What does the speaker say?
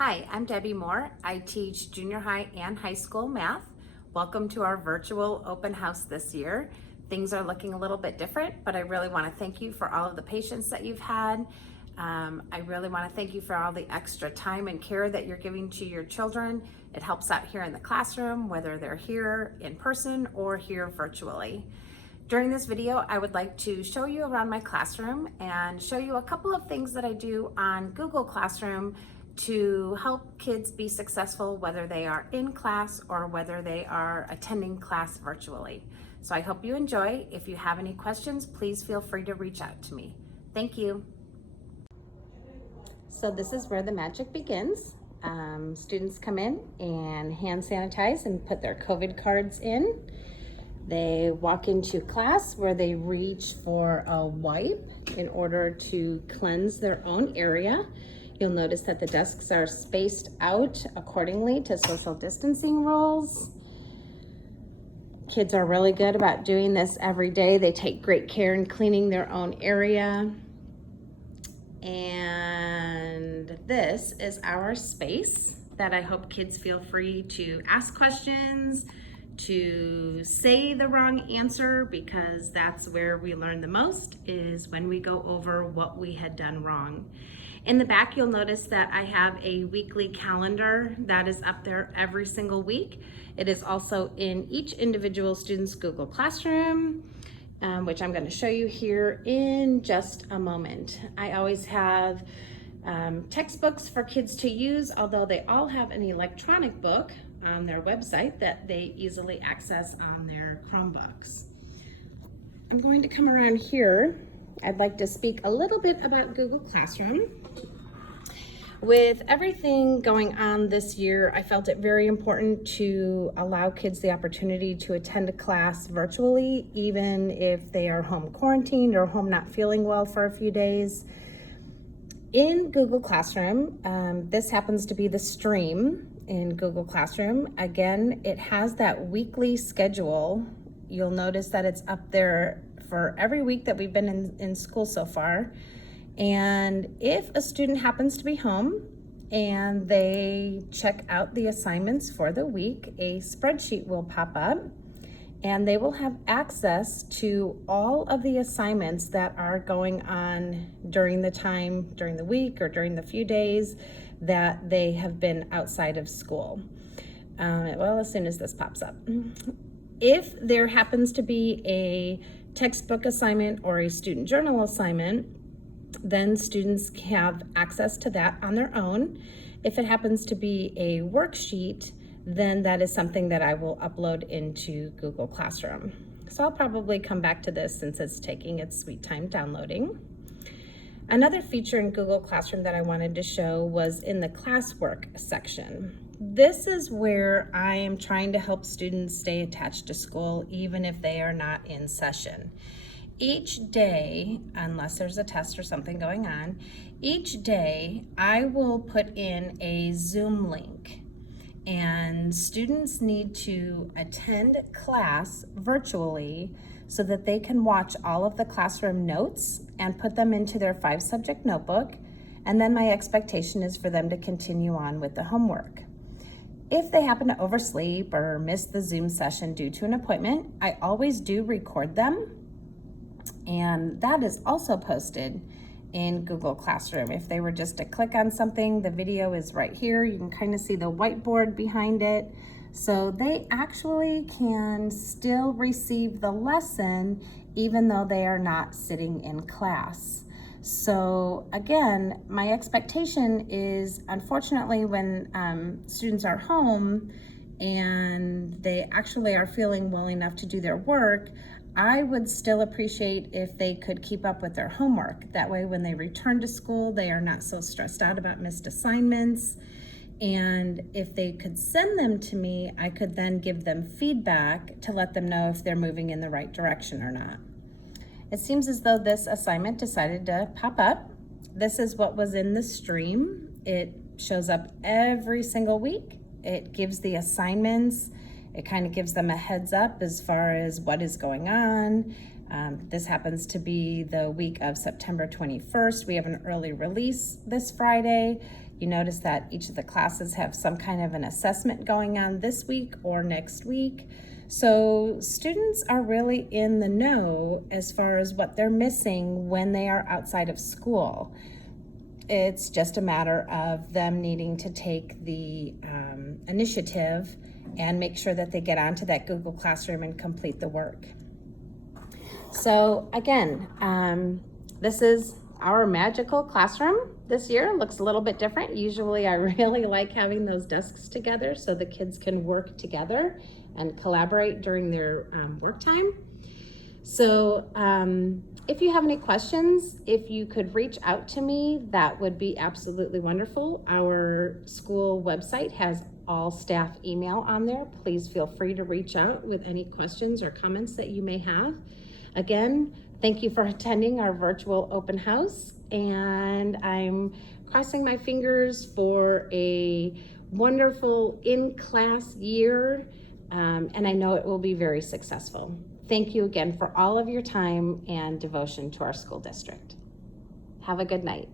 Hi, I'm Debbie Moore. I teach junior high and high school math. Welcome to our virtual open house this year. Things are looking a little bit different, but I really want to thank you for all of the patience that you've had. I really want to thank you for all the extra time and care that you're giving to your children. It helps out here in the classroom, whether they're here in person or here virtually. During this video, I would like to show you around my classroom and show you a couple of things that I do on Google Classroom to help kids be successful, whether they are in class or whether they are attending class virtually. So I hope you enjoy. If you have any questions, please feel free to reach out to me. Thank you. So this is where the magic begins. Students come in and hand sanitize and put their COVID cards in. They walk into class where they reach for a wipe in order to cleanse their own area. You'll notice that the desks are spaced out accordingly to social distancing rules. Kids are really good about doing this every day. They take great care in cleaning their own area. And this is our space that I hope kids feel free to ask questions, to say the wrong answer, because that's where we learn the most, is when we go over what we had done wrong. In the back, you'll notice that I have a weekly calendar that is up there every single week. It is also in each individual student's Google Classroom, which I'm going to show you here in just a moment. I always have textbooks for kids to use, although they all have an electronic book on their website that they easily access on their Chromebooks. I'm going to come around here. I'd like to speak a little bit about Google Classroom. With everything going on this year, I felt it very important to allow kids the opportunity to attend a class virtually, even if they are home quarantined or home not feeling well for a few days. In Google Classroom, this happens to be the stream in Google Classroom. Again, it has that weekly schedule. You'll notice that it's up there for every week that we've been in school so far. And if a student happens to be home and they check out the assignments for the week, a spreadsheet will pop up and they will have access to all of the assignments that are going on during the week or during the few days that they have been outside of school. Well, as soon as this pops up. If there happens to be a textbook assignment or a student journal assignment, then students have access to that on their own. If it happens to be a worksheet, then that is something that I will upload into Google Classroom. So I'll probably come back to this since it's taking its sweet time downloading. Another feature in Google Classroom that I wanted to show was in the classwork section. This is where I am trying to help students stay attached to school even if they are not in session. Each day, unless there's a test or something going on, each day I will put in a Zoom link, and students need to attend class virtually so that they can watch all of the classroom notes and put them into their 5-subject notebook, and then my expectation is for them to continue on with the homework. If they happen to oversleep or miss the Zoom session due to an appointment, I always do record them, and that is also posted in Google Classroom. If they were just to click on something, the video is right here. You can kind of see the whiteboard behind it. So they actually can still receive the lesson even though they are not sitting in class. So again, my expectation is, unfortunately, when students are home and they actually are feeling well enough to do their work, I would still appreciate if they could keep up with their homework. That way, when they return to school, they are not so stressed out about missed assignments. And if they could send them to me, I could then give them feedback to let them know if they're moving in the right direction or not. It seems as though this assignment decided to pop up. This is what was in the stream. It shows up every single week. It gives the assignments. It kind of gives them a heads up as far as what is going on. This happens to be the week of September 21st. We have an early release this Friday. You notice that each of the classes have some kind of an assessment going on this week or next week. So students are really in the know as far as what they're missing when they are outside of school. It's just a matter of them needing to take the initiative and make sure that they get onto that Google Classroom and complete the work. So again, this is our magical classroom this year. Looks a little bit different. Usually I really like having those desks together so the kids can work together and collaborate during their work time. So if you have any questions, if you could reach out to me, that would be absolutely wonderful. Our school website has all staff email on there. Please feel free to reach out with any questions or comments that you may have. Again, thank you for attending our virtual open house, and I'm crossing my fingers for a wonderful in-class year, and I know it will be very successful. Thank you again for all of your time and devotion to our school district. Have a good night.